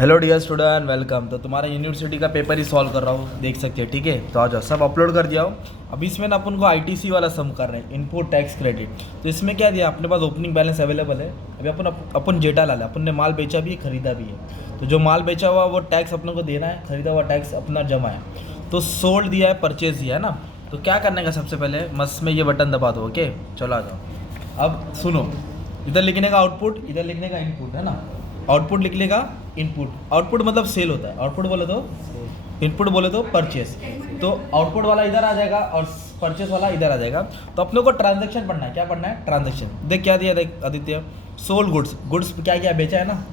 Hello dear student, welcome. तो तुम्हारा university का पेपर ही सॉल्व कर रहा हूँ, देख सकते हैं। ठीक है, तो आ जाओ, सब अपलोड कर दिया हो। अब इसमें ना अपन को आईटीसी वाला सम कर रहे हैं, इनपुट टैक्स क्रेडिट। तो इसमें क्या दिया, अपने पास ओपनिंग बैलेंस अवेलेबल है। अभी अपन जेटा ला लिया, अपन ने माल बेचा भी है, खरीदा भी है। तो जो माल बेचा हुआ वो टैक्स अपने को देना है, खरीदा हुआ टैक्स अपना जमा है। तो सोल्ड दिया है, परचेज दिया है ना। तो क्या करने का, सबसे पहले मस्त में ये बटन दबा दो। ओके, चलो आ जाओ। अब सुनो, इधर लिखने का आउटपुट, इधर लिखने का इनपुट है ना। आउटपुट लिख लेगा इनपुट, आउटपुट मतलब सेल होता है। आउटपुट बोले तो इनपुट, बोले तो परचेस। तो आउटपुट वाला इधर आ जाएगा और परचेस वाला इधर आ जाएगा। तो अपने को ट्रांजैक्शन पढ़ना है। क्या पढ़ना है? ट्रांजैक्शन। देख क्या दिया, देख आदित्य, सोल्ड गुड्स। गुड्स क्या क्या बेचा है ना,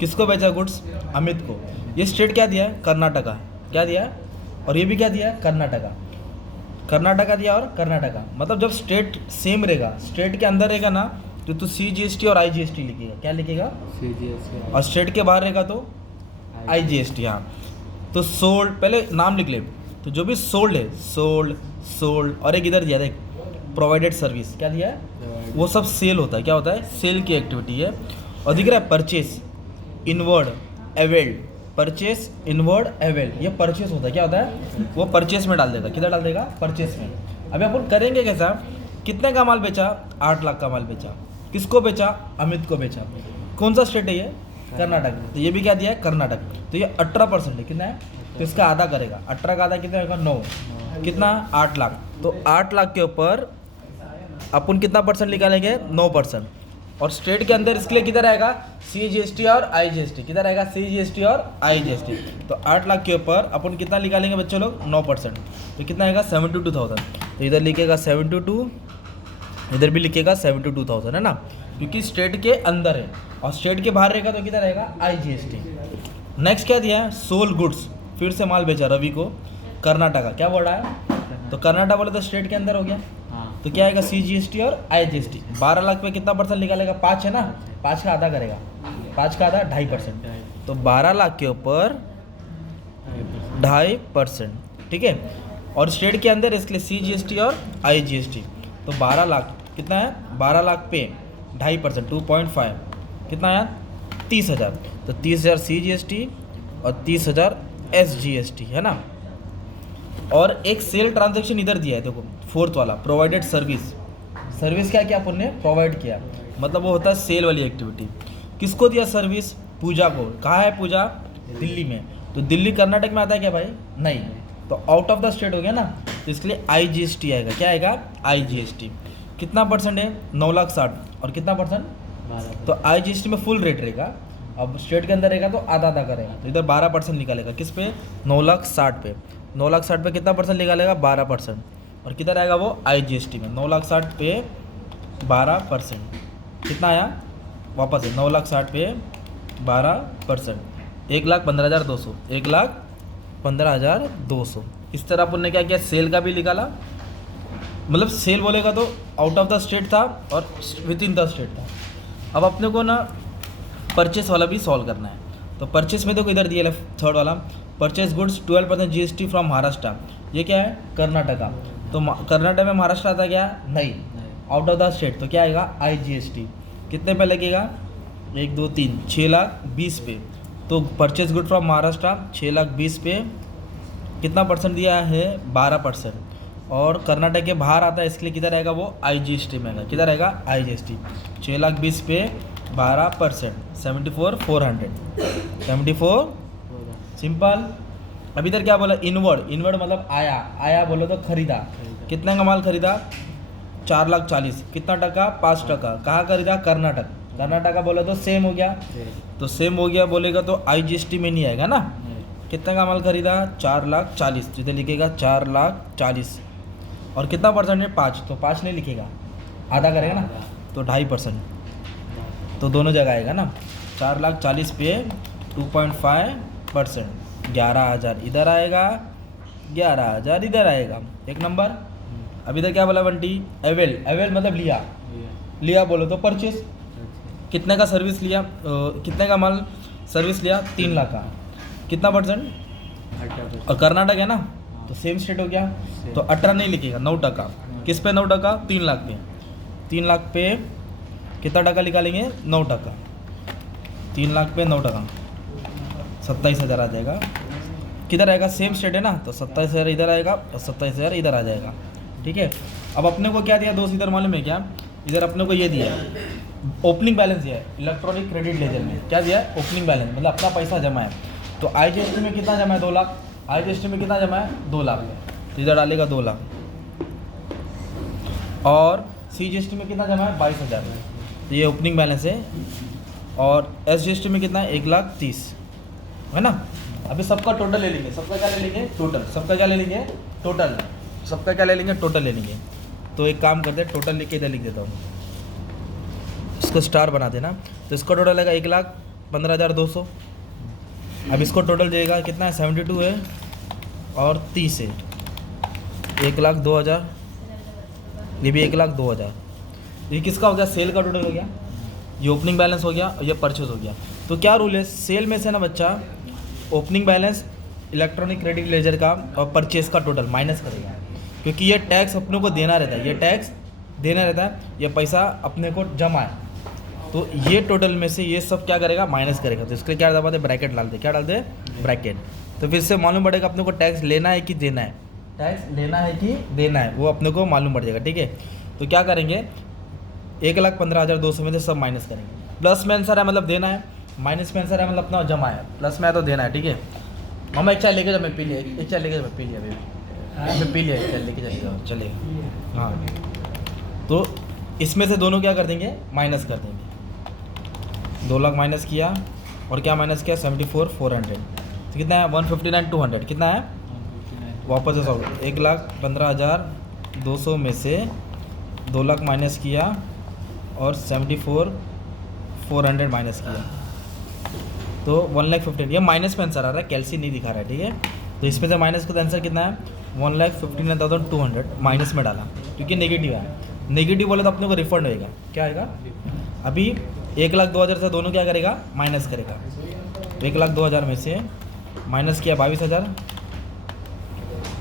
किसको बेचा गुड्स? अमित को। ये स्टेट क्या दिया है? कर्नाटका। क्या दिया है? और ये भी क्या दिया है? कर्नाटका। कर्नाटका दिया और कर्नाटका। मतलब जब स्टेट सेम रहेगा, स्टेट के अंदर रहेगा ना, तो तू CGST और IGST लिखेगा। क्या लिखेगा? CGST। और स्टेट के बाहर रहेगा तो IGST। हाँ, तो सोल्ड, पहले नाम लिख ले। तो जो भी सोल्ड है, सोल्ड, सोल्ड, और एक इधर दिया देख, प्रोवाइडेड सर्विस। क्या दिया है? वो सब सेल होता है। क्या होता है? सेल की एक्टिविटी है। और दिख रहा है परचेस, इनवर्ड, एवेल्ड। परचेस, इनवर्ड, एवेल्ड, ये परचेस होता है। क्या होता है? वो परचेस में डाल देगा। किधर डाल देगा? परचेस में। अभी अपन करेंगे कैसा, कितने का माल बेचा? 8 लाख का माल बेचा। किसको बेचा? अमित को बेचा। कौन सा स्टेट है ये? कर्नाटक। तो ये भी क्या दिया है? कर्नाटक। तो ये 18% है। कितना है? तो इसका आधा करेगा। 18 का आधा कितना होगा? 9। कितना? 8 लाख। तो 8 लाख के ऊपर अपन कितना परसेंट निकालेंगे? 9%। और स्टेट के अंदर इसके लिए किधर आएगा? CGST और IGST। किधर आएगा? CGST और IGST। तो 8 लाख के ऊपर अपन कितना निकालेंगे बच्चों लोग? 9%। तो कितना आएगा? 72,000। तो इधर लिखेगा 72, इधर भी लिखेगा 72,000, है ना, क्योंकि स्टेट के अंदर है। और स्टेट के बाहर रहेगा तो किधर रहेगा? IGST। नेक्स्ट क्या दिया है? सोल गुड्स, फिर से माल बेचा रवि को, कर्नाटका। क्या बोल रहा है? तो कर्नाटका बोले तो स्टेट के अंदर हो गया। तो क्या आएगा? CGST और IGST। 12 लाख पे कितना परसेंट निकालेगा? 5 है ना, 5 का आधा करेगा। 5 का आधा 2.5%। तो 12 लाख के ऊपर 2.5%। ठीक है। और स्टेट के अंदर इसके लिए CGST और IGST। तो 12 लाख कितना है? 12 लाख पे 2.5%, 2.5 कितना आया? 30,000। तो 30,000 CGST और 30,000 SGST, है ना। और एक सेल ट्रांजैक्शन इधर दिया है, देखो फोर्थ वाला, प्रोवाइडेड सर्विस। सर्विस क्या क्या अपन ने प्रोवाइड किया, मतलब वो होता है सेल वाली एक्टिविटी। किसको दिया सर्विस? पूजा को। कहाँ है पूजा? दिल्ली में। तो दिल्ली कर्नाटक में आता है क्या भाई? नहीं। तो आउट ऑफ द स्टेट हो गया ना, तो इसके लिए IGST आएगा। क्या आएगा? IGST। कितना परसेंट है? 9,60,000। और कितना परसेंट? 12। तो IGST में फुल रेट रहेगा। अब स्टेट के अंदर रहेगा तो आधा आधा करेगा। तो इधर 12% निकालेगा। किस पे? 9,60,000 पे। 9,60,000 पे कितना परसेंट निकालेगा? 12%। और किधर आएगा वो? IGST में। 9,60,000 पे 12%, कितना आया? वापस है 9,60,000 पे 12%, 1,15,200। 1,15,200। इस तरह अपन ने क्या किया? सेल का भी निकाला। मतलब सेल बोलेगा तो आउट ऑफ द स्टेट था और विद इन द स्टेट था। अब अपने को ना परचेस वाला भी सॉल्व करना है। तो परचेस में देखो इधर दिया है थर्ड वाला, purchase goods 12% GST from Maharashtra. ये क्या है? कर्नाटका। तो कर्नाटक में महाराष्ट्र आता क्या? नहीं, आउट ऑफ द स्टेट। तो क्या आएगा? IGST। कितने पे लगेगा? 1 2 3 6,20,000 पे। तो परचेस गुड फ्रॉम महाराष्ट्र 6,20,000 पे कितना परसेंट दिया है? 12%। और कर्नाटक के बाहर आता है, इसके लिए किधर आएगा वो? IGST में आएगा। किधर आएगा? IGST। 6,20,000 पे 12%, 74,400। 74, सिंपल। अब इधर क्या बोला? इनवर्ड। इनवर्ड मतलब आया। आया बोलो तो खरीदा। कितने का माल खरीदा? 4,40,000। कितना टका? 5%। कहाँ खरीदा? कर्नाटक। कर्नाटका बोले तो सेम हो गया। तो सेम हो गया बोलेगा तो IGST में नहीं आएगा ना। कितने का माल खरीदा? 4,40,000। तो इधर लिखेगा 4,40,000। और कितना परसेंट है? 5। तो 5 नहीं लिखेगा, आधा करेगा ना, तो 2.5%। तो दोनों जगह आएगा ना। 4,40,000 पे 2.5%, 11,000 इधर आएगा, 11,000 इधर आएगा। एक नंबर। अब इधर क्या बोला बंटी? एवेल। एवेल मतलब लिया। लिया बोलो तो परचेस। कितने का सर्विस लिया? कितने का माल सर्विस लिया? 3 लाख का। कितना परसेंट? 18%। और कर्नाटक है ना, तो सेम स्टेट हो गया। तो 18 नहीं लिखेगा, 9%। किस पे 9%? 3 लाख पे। 3 लाख पे कितना टका निकालेंगे? 9%। 3 लाख पे 9%। 27,000 आ जाएगा। किधर आएगा, सेम स्टेट है ना, तो 27,000 इधर आएगा और 27,000 इधर आ जाएगा। ठीक है, अब अपने को क्या दिया दोस्त, इधर मालूम है क्या, इधर अपने को ये दिया है ओपनिंग बैलेंस दिया है इलेक्ट्रॉनिक क्रेडिट लेजर में। क्या दिया है, ओपनिंग बैलेंस, मतलब अपना पैसा जमा है। तो IGST में कितना जमा है, 2 लाख। IGST में कितना जमा है, 2 लाख। तो इधर डालेगा 2 लाख। और CGST में कितना जमा है, 22,000। तो ये ओपनिंग बैलेंस है। और SGST में कितना है, 1,30,000 है ना। अभी सबका टोटल ले लेंगे, सबका क्या ले लेंगे, टोटल। सबका क्या ले लेंगे, टोटल। सबका क्या ले लेंगे, टोटल ले लेंगे। तो एक काम करते हैं, टोटल लिख के इधर लिख देता हूँ, इसको स्टार बना देना। तो इसका टोटल आएगा 1,15,200। अब इसको टोटल देगा कितना है, 72 है और 30 है, 1,02,000। ये भी 1,02,000। ये किसका हो गया, सेल का टोटल हो गया, ये ओपनिंग बैलेंस हो गया और ये परचेज हो गया। तो क्या रूल है, सेल में से ना बच्चा opening balance electronic credit ledger का और परचेज का टोटल माइनस करेगा, क्योंकि ये टैक्स अपने को देना रहता है, ये टैक्स देना रहता है, ये पैसा अपने को जमा है। तो ये टोटल में से ये सब क्या करेगा, माइनस करेगा। तो इसके क्या दबाते, ब्रैकेट डालते, क्या डालते हैं, ब्रैकेट। तो फिर से मालूम पड़ेगा अपने को टैक्स लेना है कि देना है, टैक्स लेना है कि देना है, वो अपने को मालूम पड़ जाएगा। ठीक है, तो क्या करेंगे, 1,15,200 में से सब माइनस करेंगे। प्लस में आंसर है मतलब देना है, माइनस में आंसर है मतलब अपना जमा है, प्लस में है तो देना है। ठीक है, मामा एक चाय लेके जाओ, मैं पी लिया, एक चाय लेके जाओ, मैं पी लिया अभी, मैं पी लिया, एक चाय लेके जाइए, चलिए। हाँ, तो इसमें से दोनों क्या कर देंगे, माइनस कर देंगे। 2 लाख माइनस किया और क्या माइनस किया, 74,400। तो कितना है, 159,200 कितना है, वापस से 1,15,200 में से 2 लाख माइनस किया और 74,400 माइनस किया, तो 1,15,000। ये माइनस में आंसर आ रहा है, कैलसी नहीं दिखा रहा है। ठीक है, तो इसमें से माइनस का आंसर कितना है, 1,59,200 माइनस में डाला, क्योंकि नेगेटिव है। नेगेटिव बोले तो अपने को रिफंड होएगा, क्या आएगा, अभी 1,02,000 से दोनों क्या करेगा, माइनस करेगा। 1,02,000 में से माइनस किया 22,000,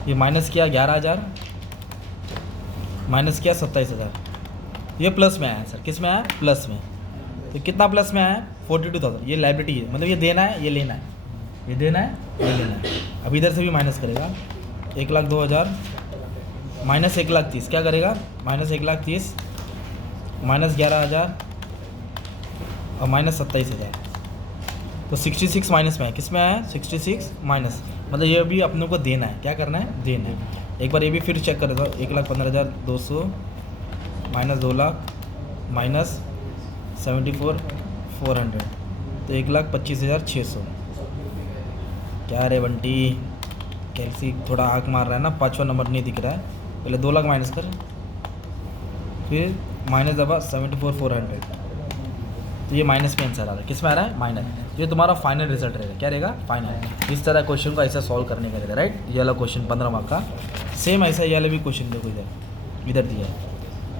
ये माइनस किया 11,000, माइनस किया 27,000, ये प्लस में आया सर, किस में आया, प्लस में। तो कितना प्लस में आया, 42,000। ये लायबिलिटी है, मतलब ये देना है, ये लेना है, ये देना है, ये लेना है। अब इधर से भी माइनस करेगा, 1,02,000 माइनस 1,30,000 क्या करेगा, माइनस 1,30,000 माइनस 11,000 और माइनस 27,000। तो 66 माइनस में है, किस में आया, 66 माइनस, मतलब ये भी अपने को देना है, क्या करना है, देना है। एक बार ये भी फिर चेक कर देता हूँ, 1,15,200 माइनस 2 लाख माइनस 74,400, तो 1,25,600। क्या रे बंटी, कैलसी थोड़ा आँख मार रहा है ना, 5वां नंबर नहीं दिख रहा है। पहले 2 लाख माइनस कर, फिर माइनस दबा 74,400, तो ये माइनस में आंसर आ रहा है, किस में आ रहा है, माइनस। ये तुम्हारा फाइनल रिजल्ट रहेगा, क्या रहेगा, फाइनल। इस तरह क्वेश्चन को ऐसा सॉल्व करने का रहेगा, राइट। ये वाला क्वेश्चन 15 मार्क का, सेम ऐसा ये वाला भी क्वेश्चन देखो, इधर दिया है।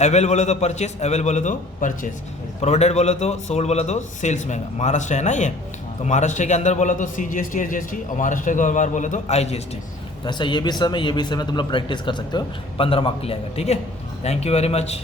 अवेल बोले तो परचेस, अवेल बोले तो परचेस, प्रोवाइडेड बोले तो सोल्ड, बोले तो सेल्स में। महाराष्ट्र है ना ये, तो महाराष्ट्र के अंदर बोला तो CGST SGST, और महाराष्ट्र के बाहर बोले तो IGST। तो ऐसा ये भी समय, ये भी समय तुम लोग प्रैक्टिस कर सकते हो, 15 मार्क के लिए आएगा। ठीक है, थैंक यू वेरी मच।